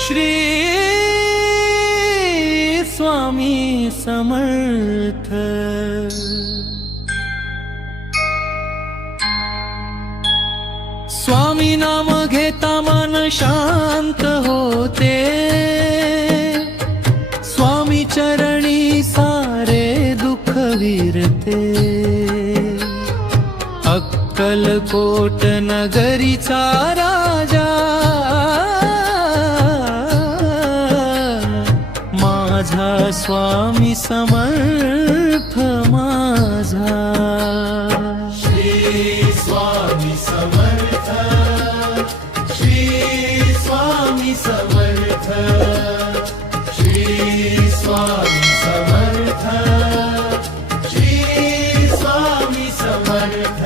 श्री स्वामी समर्थ। स्वामी नाम घेता मन शांत होते, स्वामी चरणी सारे दुःख विरते। अक्कलकोट नगरीचा राजा माझा स्वामी समर्थ माझा। श्री स्वामी समर्थ, श्री स्वामी समर्थ, श्री स्वामी समर्थ, श्री स्वामी समर्थ,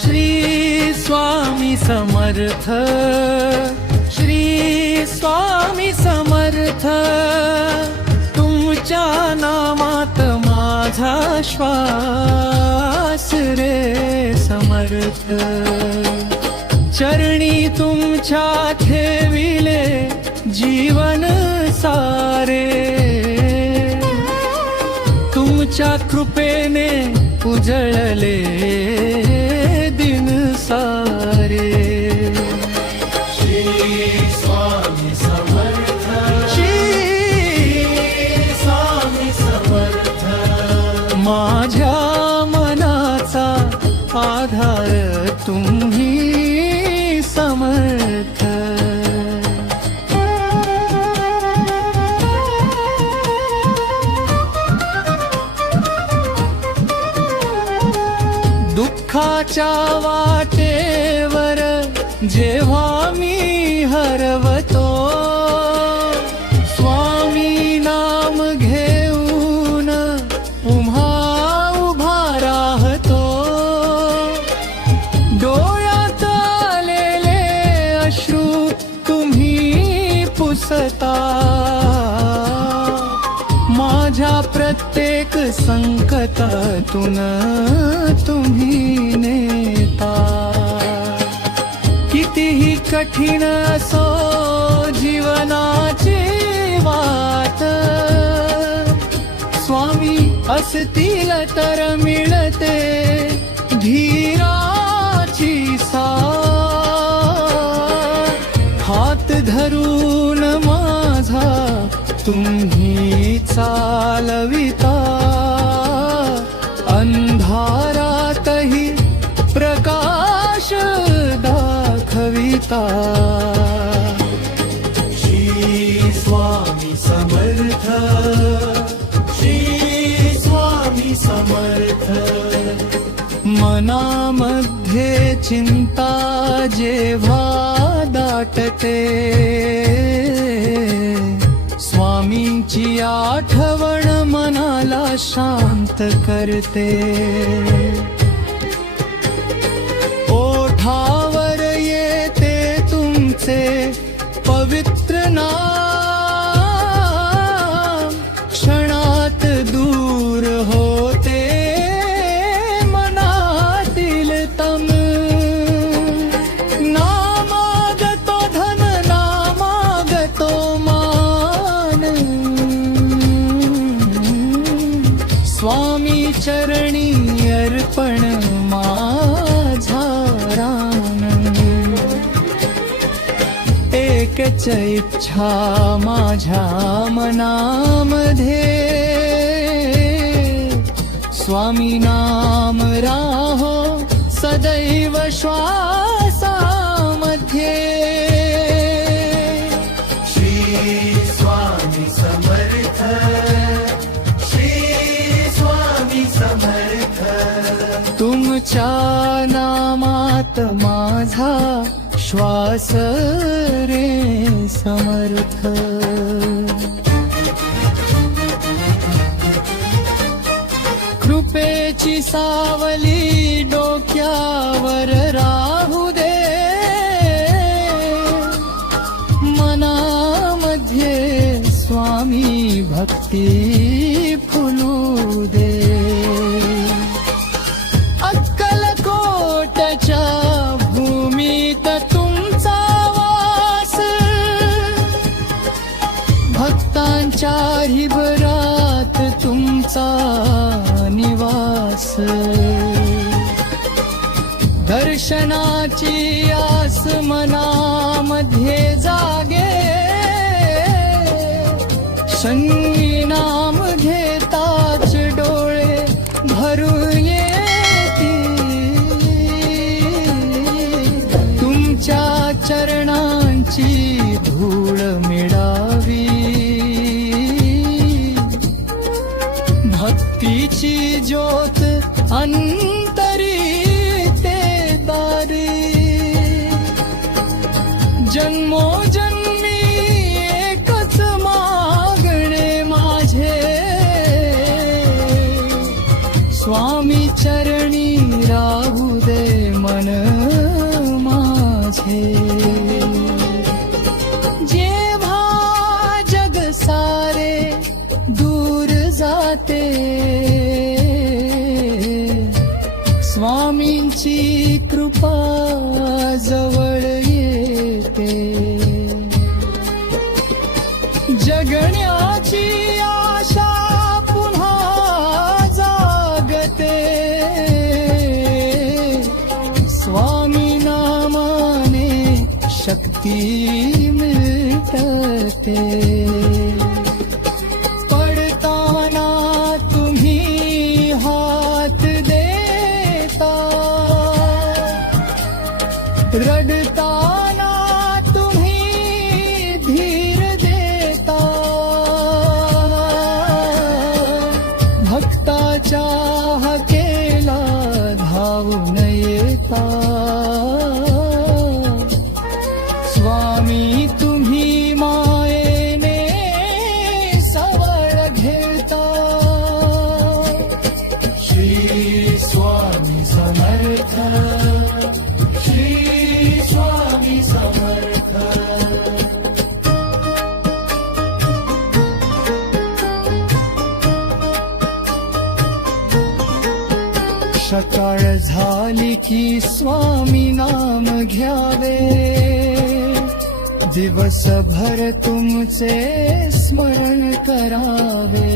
श्री स्वामी समर्थ, श्री स्वामी समर्थ। तुमच्या नामात माझा श्वास रे समर्थ। चरणी तुमच्या ठेविले जीवन सारे, तुमच्या कृपेने उजळले दिन सारे। माझ्या मनाचा आधार तुम्ही समर्थ। दुःखाच्या वाटेवर जेव्हा मी हरवतो, स्वामी नाम घेऊन उभा राहतो। डोळ्यात आलेले अश्रू तुम्ही पुसता, माझ्या प्रत्येक संकटातून तुम्ही नेता। कितीही कठीण असो जीवनाची वाट, स्वामी असतील तर मिळते धीराची साथ। हात धरून माझा तुम्ही चालविता, अंधारातही प्रकाश दाखविता। श्री स्वामी समर्थ, श्री स्वामी समर्थ। मनामध्ये चिंता जेव्हा दाटते, स्वामींची आठवण मनाला शांत करते। ओठावर येते तुमचे पवित्र नाम, क्षणात दूर होते मनातील तम। नामागतो धन, नामागतो मान, स्वामी चरणी अर्पण माझा रान। एकच इच्छा माझ्या मनामध्ये, स्वामी नाम राहो सदैव श्वासामध्ये। श्री स्वामी समर्थ, श्री स्वामी समर्थ। तुमच्या नामात माझा श्वास रे समर्थ। कृपेची सावली डोक्यावर राहू दे, मनामध्ये स्वामी भक्ती फुलू दे. अक्कलकोटच्या भूमीत तुमचा वास, भक्तांच्या हिबरात तुमचा निवास. दर्शनाची आस मनामध्ये जागे, शनी नाम घेताच डोळे भरून येतील. तुमच्या चरणांची धूळ मिळावी, भक्तीची ज्योत अंतरी ते दारी. जन्मोजन्मी एकच मागणे माझे, स्वामी चरणी राहू दे मन माझे. जेव्हा जग सारे दूर जाते, स्वामींची कृपा जवळ येते. जगण्याची आशा पुन्हा जागते, स्वामी नामाने शक्ती मिळते. पडताना तुम्ही हात देता, रडताना तुम्ही धीर देता. भक्ताच्या हाकेला धावून येता, स्वामी तुम्ही मायेने सवळ घेता. श्री स्वामी समर्थ, श्री स्वामी समर्थ. सकाळ झाली की स्वामी नाम घ्यावे, दिवसभर तुमचे स्मरण करावे.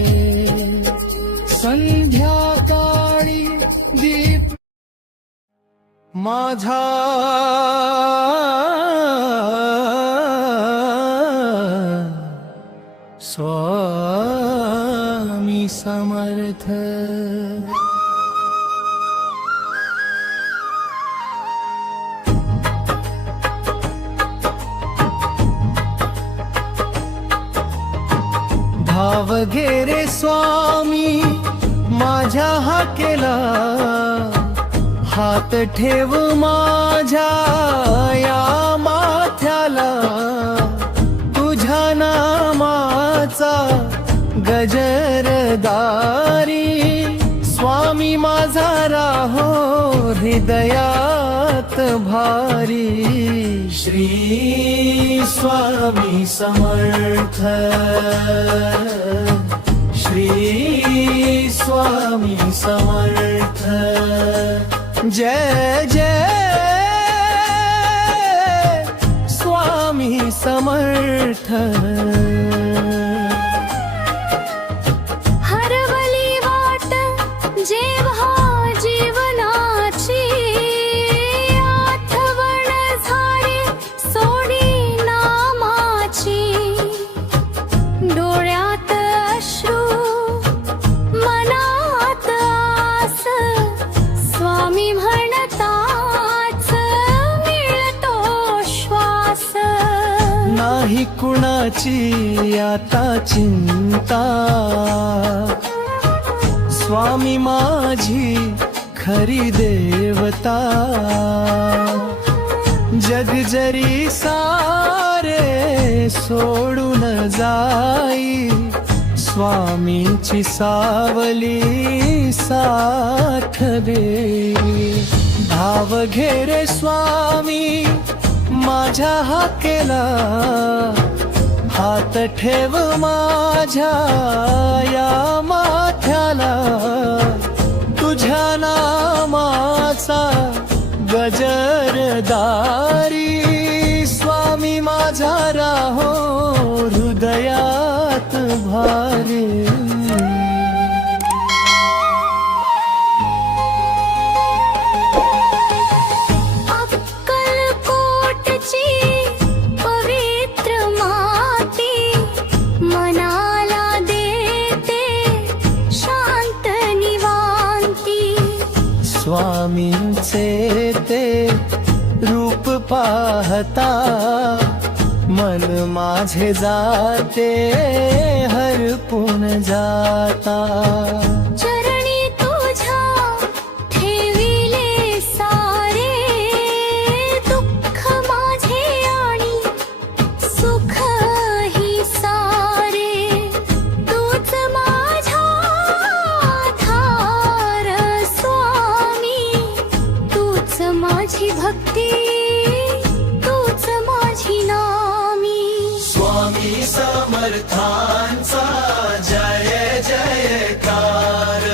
संध्याकाळी दीप माझा स्वामी समर्थ. धाव घे रे स्वामी माझ्या हाकेला, हात ठेव माझ्या या माथ्याला. तुझ्या नामाचा गजरदारी, स्वामी माझा राहो हृदयात भारी. श्री स्वामी समर्थ, श्री स्वामी समर्थ. जय जय स्वामी समर्थ. हरवली वाट जेव्हा जीवनाची, आठवण झाली सोडी नामाची. डोळ्यात अश्रू मनात आस, स्वामी म्हणताच मिळतो श्वास. नाही कुणाची आता चिंता, स्वामी माझी खरी देवता. जग जरी सारे सोडून जाई, स्वामींची सावली साथ दे. धाव घे रे स्वामी माझ्या हाकेला, हात ठेव माझ्या या माथ्याला. तुझ्या नामाचा गजरदारी स्वामी माझा राहो हृदयात भारी. अक्कलकोटची पवित्र माती मनाला देते शांत निवांती. स्वामींचे ते रूप पाहता मन माझे जाते हरपून जाता. चरणी तुझ्या ठेविले सारे दुःख माझे आणि सुख ही सारे. तूच माझा आधार स्वामी, तूच माझी भक्ती, तूच माझी नामी. स्वामी समर्थांचा जय जयकार,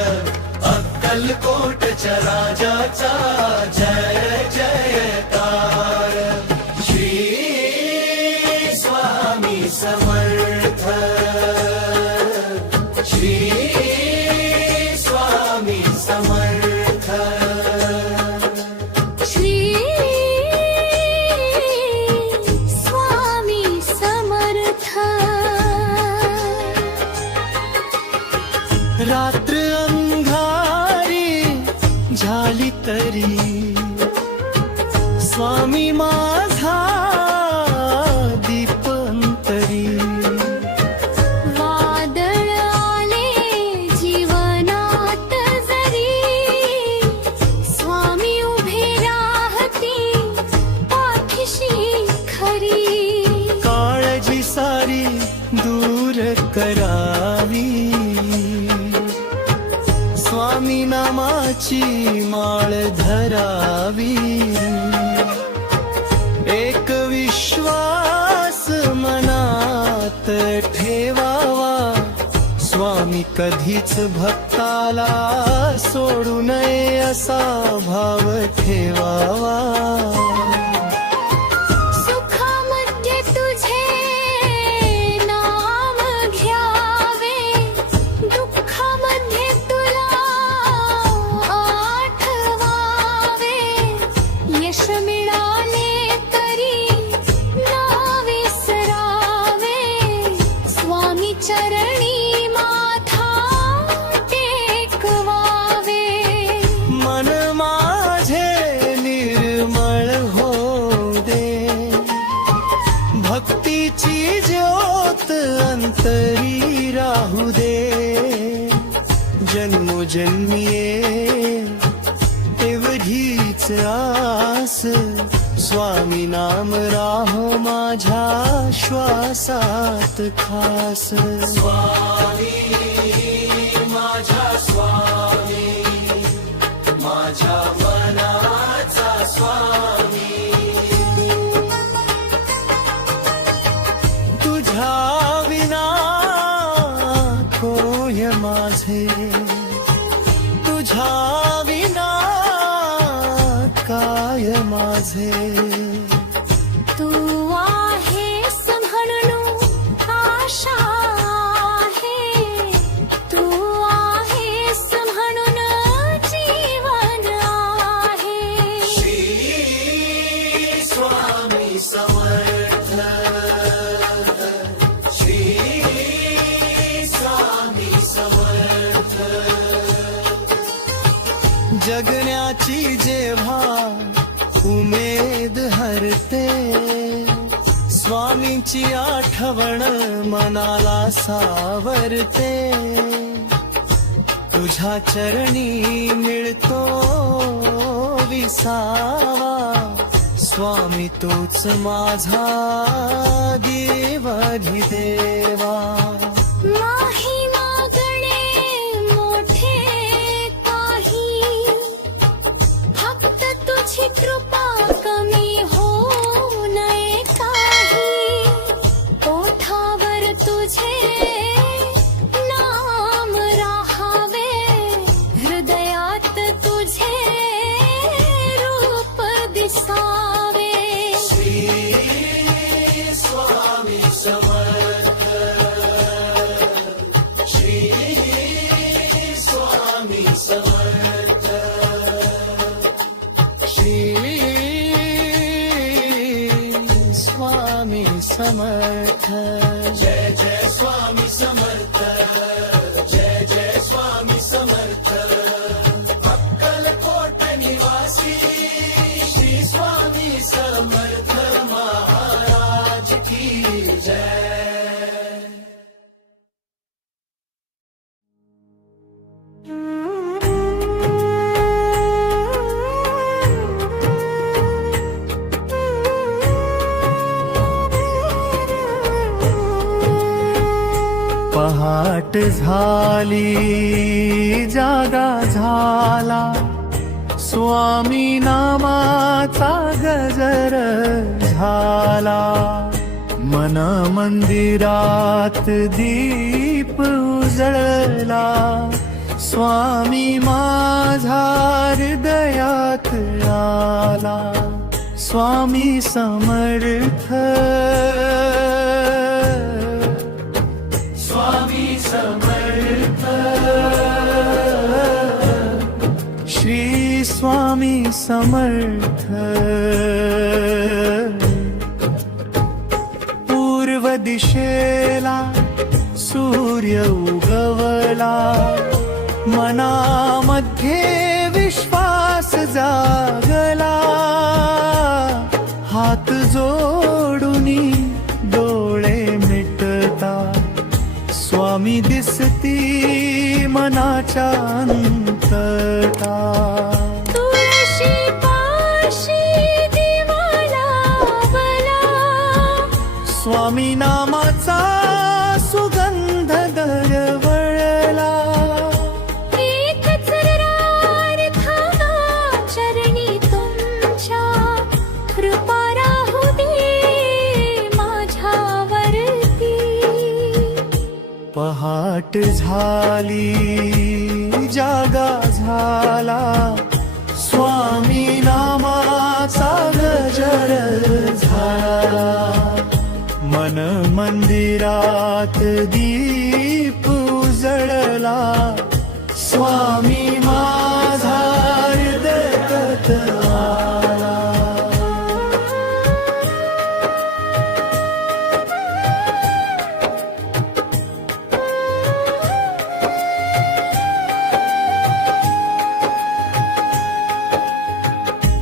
अक्कलकोटच्या राजाचा जय जयकार. श्री स्वामी समर्थ, श्री स्वामी समर्थ. श्री स्वामी समर्थ. रात्र अंधारी झाली तरी स्वामी माझा दीपंतरी. वादळ आले जीवनात जरी स्वामी उभे राहती पाठीशी खरी. काळजी सारी दूर करावी स्वामी नामाची माळ धरावी. एक विश्वास मनात ठेवावा स्वामी कधीच भक्ताला सोडू नये असा भाव ठेवावा. सुखामध्ये तुझे नाम घ्यावे, दुःखामध्ये तुला आठवावे. यश मिळाले तरी ना विसरावे, स्वामी चरणी माथा टेकवावे. मन माझे निर्मळ होऊ दे, भक्तीची ज्योत अंतरी राहू दे. जन्मोजन्मी एवढीच आस स्वामी नाम राहो माझ्या श्वासात खास. स्वामी माझा स्वामी, माझ्या मनाचा स्वामी. तुझ्या विना कोय माझे, तुझ्या विना काय माझे. तू आहेस म्हणून आशा आहे, तू आहेस म्हणून जीवन आहे. श्री स्वामी समर्थ, श्री स्वामी समर्थ. जगण्याची जेव्हा उमेद हरते स्वामींची आठवण मनाला सावरते. तुझ्या चरणी मिळतो विसावा स्वामी तूच माझा देवाधिदेवा. नाही समर्थ. जय जय स्वामी समर्थ, जय जय स्वामी समर्थ. अक्कलकोट निवासी श्री स्वामी समर्थ महाराज की जय. पहाट झाली जागा झाला, स्वामी नामाचा गजर झाला. मन मंदिरात दीप उजळला, स्वामी माझा हृदयात आला. स्वामी समर्थ, स्वामी समर्थ, श्री स्वामी समर्थ. पूर्व दिशेला सूर्य उगवला, मनामध्ये विश्वास जागला. हात जोडूनी डोळे मिटता, स्वामी दिसती मनाच्या अंतता. तुळशी पाशी दिवा लावला, स्वामी नामाचा सुगंध दरवळला. एकच प्रार्थना चरणी तुमच्या, कृपा राहू दे माझ्यावरती. पहाट झाली जागा झाला, स्वामी नामाचा गजर झाला. मन मंदिरात दीप उजळला, स्वामी माझा हृदयात आला.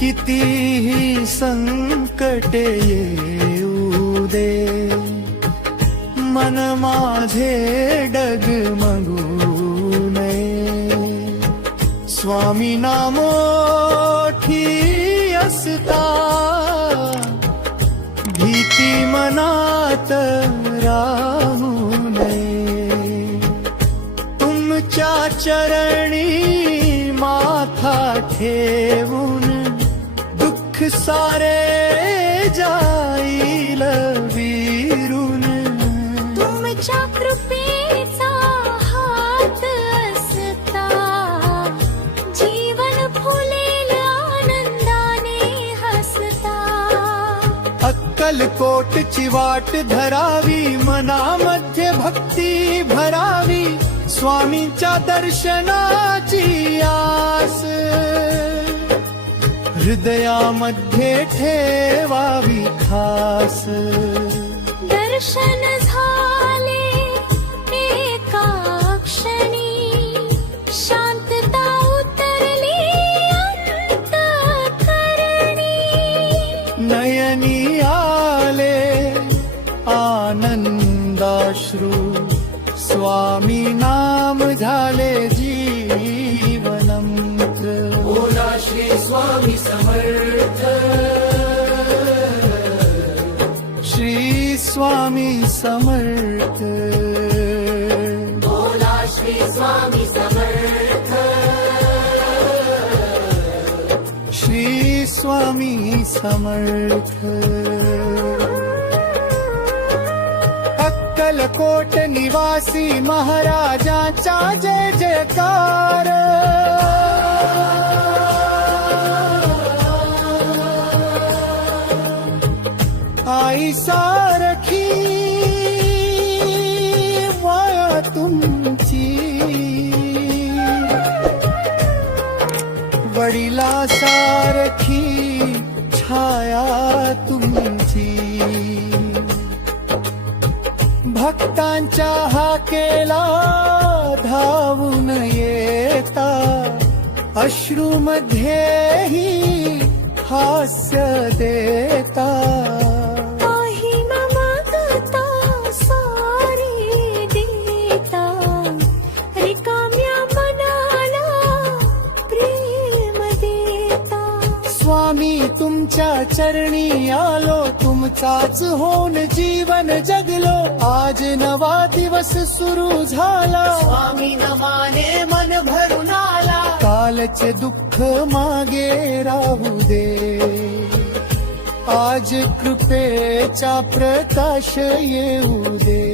कितीही संकटे येऊ दे, मन माझे डगमगू नये. स्वामी नामोठी असता, भीती मनात राहू नये. तुमच्या चरणी माथा ठेवून दुःख सारे जाईल विरून. तुमच्या कृपेचा हात असता, जीवन फुलेल आनंदाने हसता. अक्कलकोटची वाट धरावी, मनामध्ये भक्ती भरावी. स्वामींच्या दर्शनाची आस हृदयामध्ये ठेवावी खास. दर्शन झाले एका क्षणी, शांतता उतरली अंतःकरणी. नयनी आले आनंदाश्रू, स्वामी नाम झाले जीवनमंत्र. बोला श्री स्वामी समर्थ, श्री स्वामी समर्थ. बोला श्री स्वामी समर्थ, श्री स्वामी समर्थ. अक्कलकोट निवासी महाराजांचा जय जयकार. आई सारखी माया तुमची, वडिला सारखी छाया तुमची. भक्तांच्या हाकेला धावून येता, अश्रूमध्येही हास्य देता. काही ममता सारी देता, रिकाम्या मनाला प्रेम देता. स्वामी तुमच्या चरणी आलो, तुमचाच होऊन जीवन जगलो. आज नवा दिवस सुरू झाला, स्वामी नमाने मन भरून आला. कालचे दुःख मागे राहू दे, आज कृपेचा प्रकाश येऊ दे.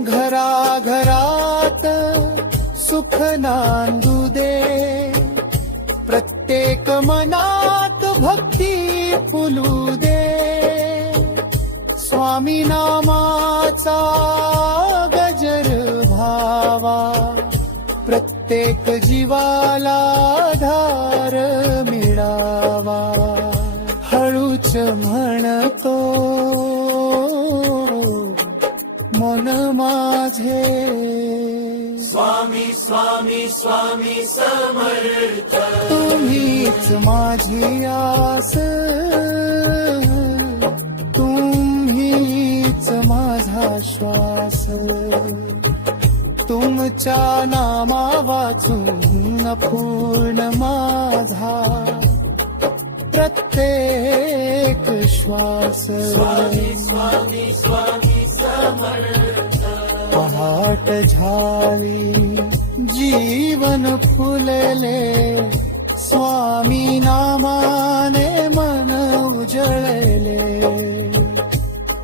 घराघरात सुख नांदू दे, प्रत्येक मनात भक्ती फुलू दे. स्वामी नामाचा गजर भावा, प्रत्येक जीवाला धार मिळावा. हळूच म्हणतो मन माझे, स्वामी स्वामी स्वामी समर्थ. तुम्हीच माझी आस, तुम्हीच माझा श्वास. तुमच्या नामा वाचून पूर्ण माझा प्रत्येक श्वास. स्वामी स्वामी स्वामी समर्थ. पहाट झाली जीवन फुलले, स्वामी नामाने मन उजळले.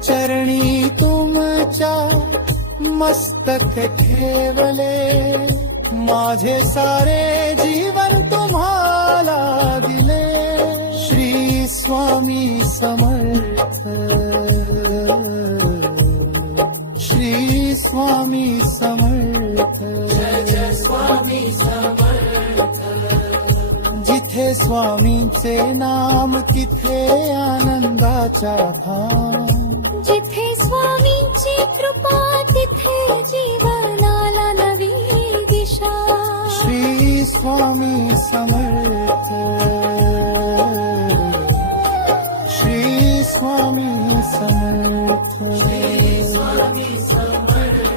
चरणी तुमच्या मस्तक ठेवले, माझे सारे जीवन तुम्हाला दिले. श्री स्वामी समर्थ, श्री स्वामी समर्थ. जय स्वामी समर्थ. जिथे स्वामींचे नाम तिथे आनंदाचा धाम. जिथे स्वामींची कृपा तिथे जीवनाला नवी दिशा. श्री स्वामी समर्थ, श्री स्वामी समर्थ. स्वामी समर्थ.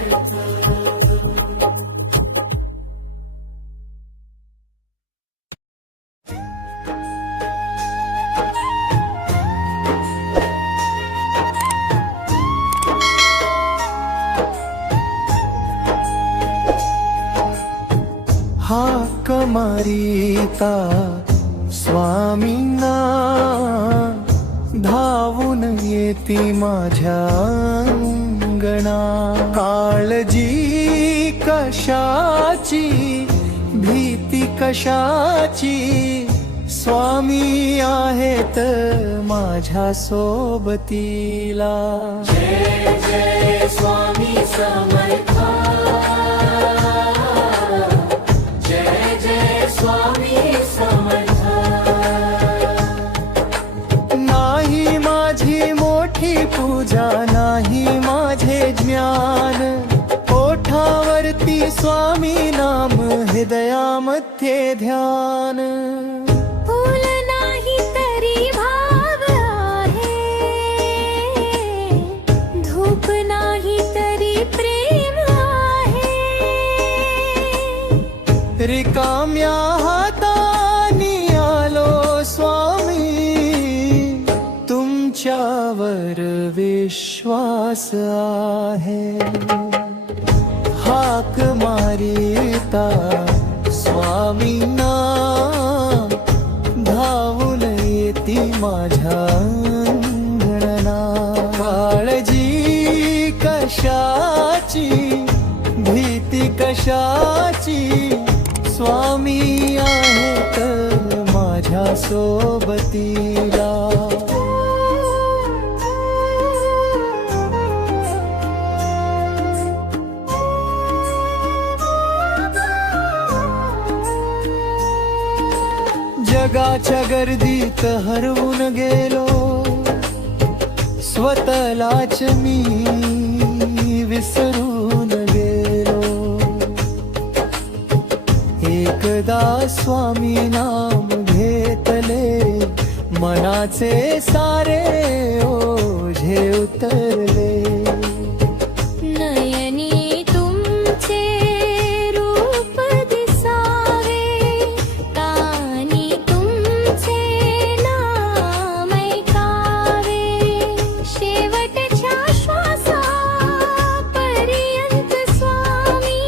हाक मारिता स्वामींना, धावून येती माझ्या अंगणा. काळजी कशाची, भीती कशाची, स्वामी आहेत माझ्या सोबतीला. जय जय स्वामी समर्थ. जय जय स्वामी समर्थ. नाही माझी मोठी पूजा, नाही माझे ज्ञान, ओठावरती स्वामी नाम, हृदयामध्ये ध्यान. फूल नाही तरी भाव आहे, धूप नाही तरी प्रेम आहे. रिकाम्या हातानी आलो स्वामी, तुमच्यावर विश्वास आहे. हाक मारिता स्वामींना, धावून येती माझ्या अंगणा. काळजी कशाची, भीती कशाची, स्वामी आहेत माझ्या सोबतीला. जगाच्या गर्दीत हरवून गेलो, स्वतःलाच मी विसरून गेलो. एकदा स्वामी नाम घेतले, मनाचे सारे ओझे उतरले. नयनी तुमचे रूप दिसावे, कानी तुमचे नाम ऐकावे. शेवटच्या श्वासापर्यंत स्वामी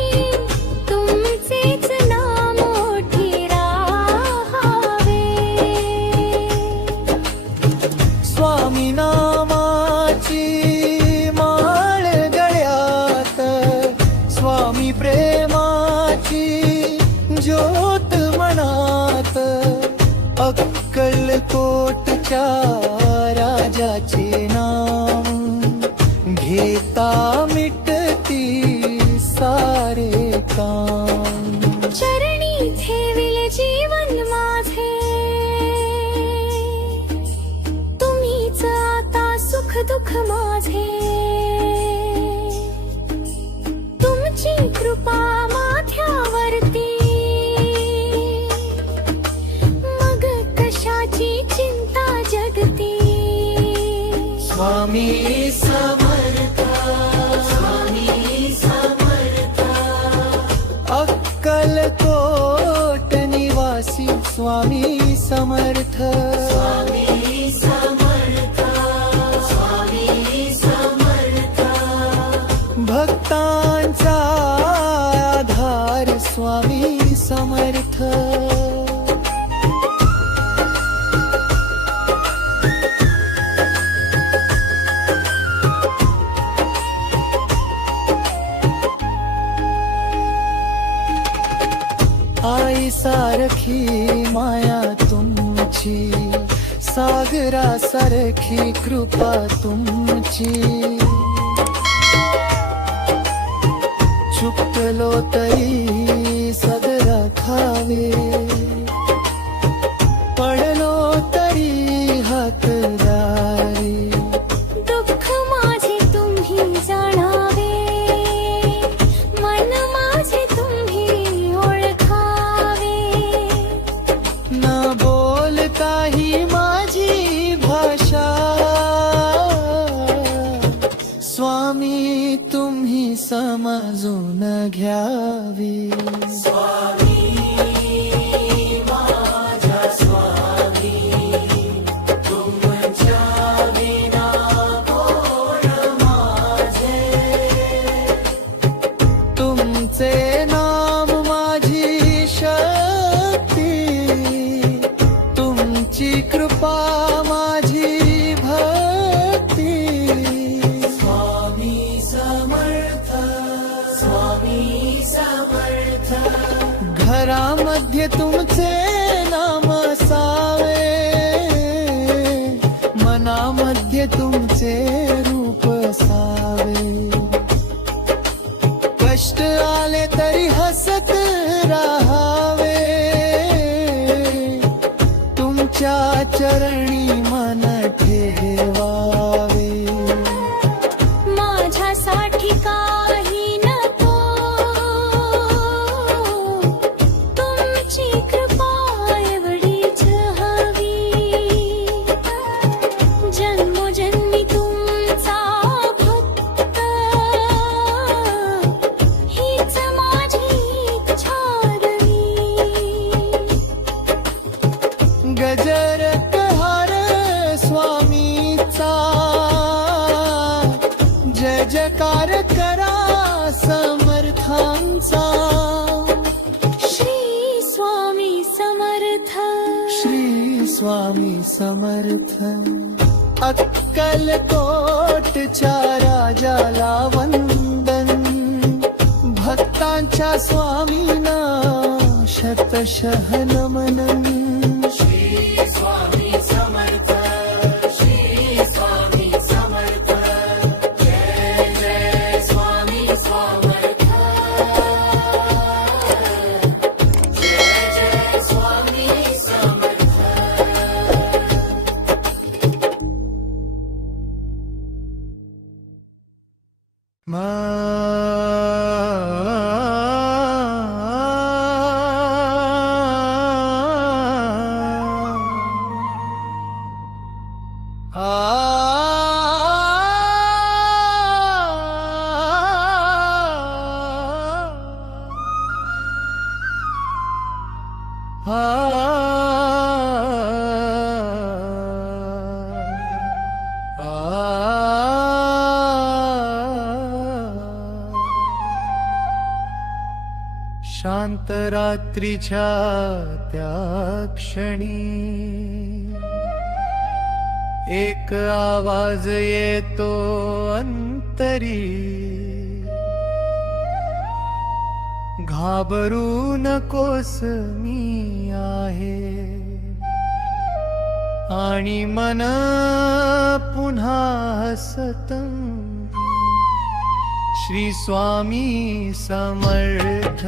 तुमचेच नाम ओठी राहावे. स्वामी नामाची माळ गळ्यात, स्वामी प्रेमाची ज्योत मनात. अक्कलकोटच्या राजाचे नाम घेता मिटती सारे काम. चरणी ठेविले जीवन माझे, तुम्हीच आता सुख दुःख माझे. तुमची कृपा माझ्यावरती, मग कशाची चिंता जगती. स्वामी समर्थ, स्वामी समर्थ. अक्कलकोट निवासी स्वामी समर्थ. स्वामी समर्थ, स्वामी समर्थ. भक्तांचा आधार स्वामी समर्थ. आई सारखी माया तुमची, सागरा सारखी कृपा तुमची. चुकलो तरी सदरा खावे, पडलो तरी हातदारी. दुःख माझे तुम्ही जाणावे, मन माझे तुम्ही ओळखावे. न बोलता ही माझी भाषा, स्वामी तुम्ही समजून घ्यावी. तुमचे नाम माझी शक्ती, तुमची कृपा माझी भक्ती. स्वामी समर्थ, स्वामी समर्थ. घरामध्ये तुमचे नाम असावे, मनामध्ये तुमचे रूप असावे. कष्ट आले तरी हसत राहावे, तुमच्या चरणी मन ठेवावे. माझ्यासाठी काही नको, तुमची कृपा एवढीच हवी. जन्मोजन्मी तुमचा भक्त, हीच माझी इच्छादवी. गजर हार स्वामीचा, जय जयकार करा समर्थांचा. श्री स्वामी समर्थ, श्री स्वामी समर्थ. अक्कलकोटच्या राजाला वंदन, भक्तांच्या स्वामींना शतशः नमन. श्री स्वामी समर्थ, श्री स्वामी समर्थ. जय जय स्वामी समर्थ, जय जय स्वामी समर्थ. मा शांत रात्रीच्या त्या क्षणी एक आवाज येतो अंतरी, घाबरू नकोस मी आहे. आणि मन पुन्हा हसत श्री स्वामी समर्थ.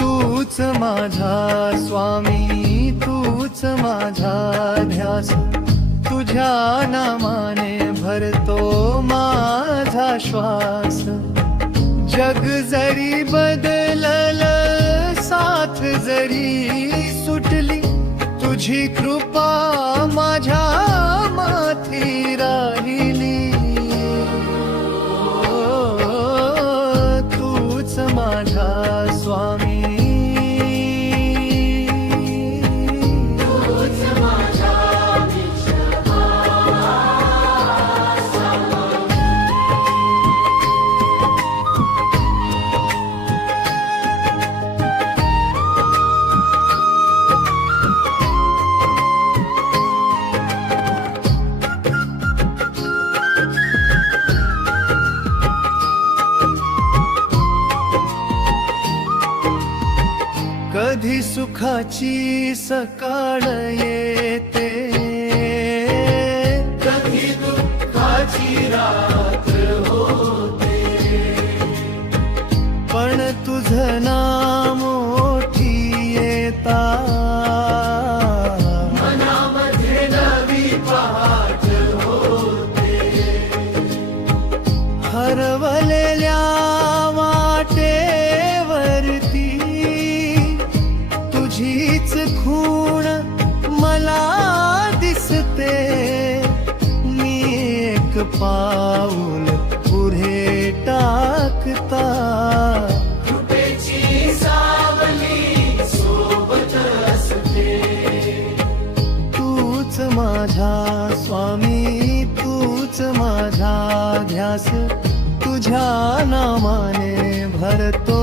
तूच माझा स्वामी, तूच माझा ध्यास, तुझ्या नामाने भरतो माझा श्वास. जग जरी बदलल, साथ जरी सुटली, तुझी कृपा माझ्या माथी राहिली. तूच माझा स्वामी, कधी सुखाची सकाळ येते, कधी दुःखाची रात्र होते, पण तुझं नाम मोठी येता मनामध्ये नवी पहाट होते. हरवलेल्या तुझीच खूण मला दिसते. मी एक पाऊल पुढे टाकता, कृपेची सावली सोबत असते. तूच माझा स्वामी, तूच माझा ध्यास, तुझ्या नामाने भरतो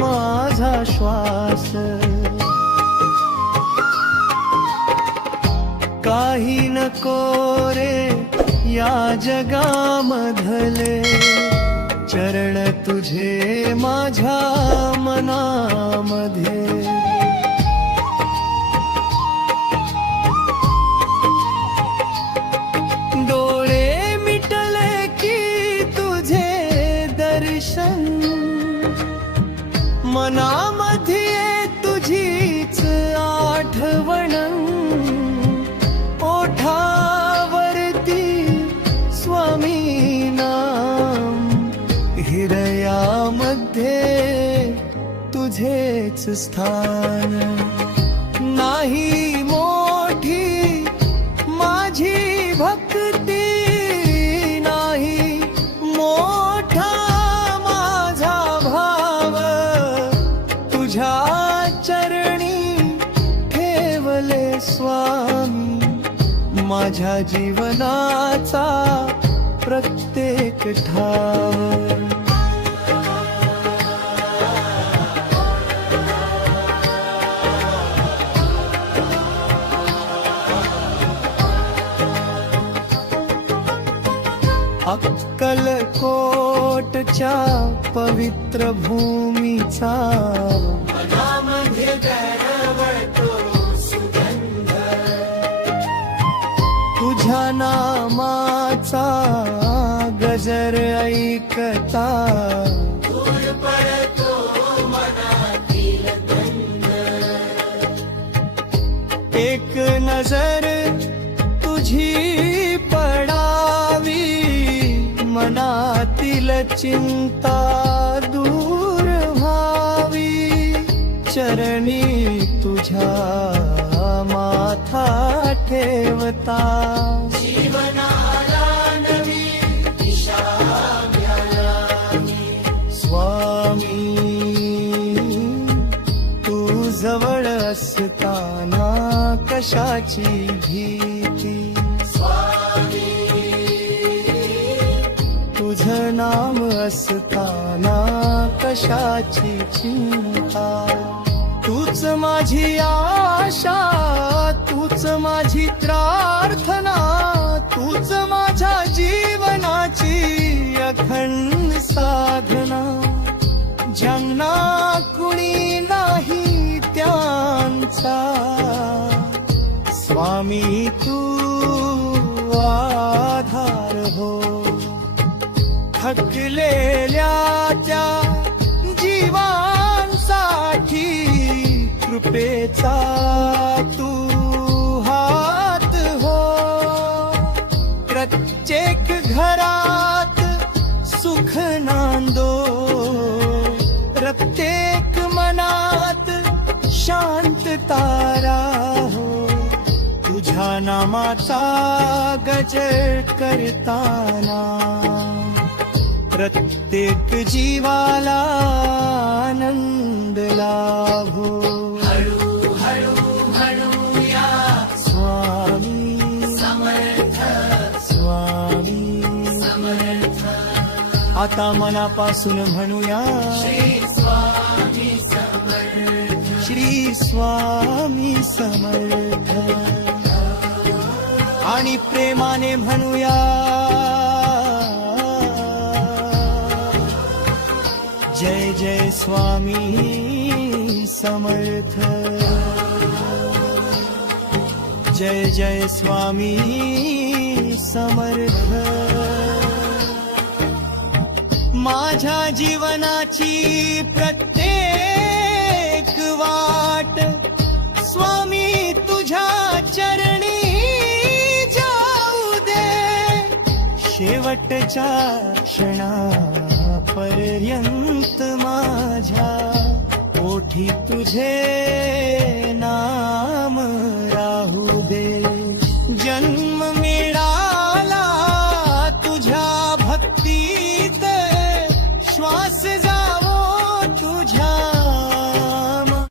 माझा श्वास. काही नको रे या जगामधले, चरण तुझे माझ्या मनामध्ये. डोळे मिटले की तुझे दर्शन, मनामध्ये तुझीच आठवण. ओठावरती स्वामी नाम, हृदयामध्ये तुझेच स्थान. नाही मोठी माझी भक्ती, नाही मोठा माझा भाव, तुझ्या चरणी ठेवले स्वामी माझ्या जीवनाचा प्रत्येक ठाव. अक्कलकोटच्या पवित्र भूमीचा मनामध्ये दरवळतो सुगंध. तुझ्या नामाचा गजर ऐकता दूर पडतो मनातील बंध. एक नजर तुझी पडावी, मनातील चिंता दूर व्हावी. चरणी तुझ्या माथा ठेवता, जीवनाला नवी दिशा मिळाली. स्वामी तू जवळ असताना कशा कशाची भीती तुझं नाम असताना कशाची चिंता तूच माझी आशा तूच माझी प्रार्थना तूच माझ्या जीवनाची अखंड साधना ज्यांना कुणी नाही त्यांचा स्वामी तू आधार हो थकलेल्या त्या जीवांसाठी कृपेचा तू हात हो प्रत्येक घरात सुख नांदो प्रत्येक मनात शांतता राहो तुझ्या नामाचा गजर करताना प्रत्येक जीवाला आनंद लाभो हळू हळू म्हणूया स्वामी समर्थ स्वामी समर्थ आता मनापासून म्हणूया श्री स्वामी समर्थ श्री स्वामी समर्थ आणि प्रेमाने म्हणूया जय जय स्वामी समर्थ जय जय स्वामी समर्थ माझ्या जीवनाची प्रत्येक वाट स्वामी तुझ्या चरणी जाऊ दे शेवटच्या क्षणापर्यंत माझ्या ओठी तुझे नाम राहू दे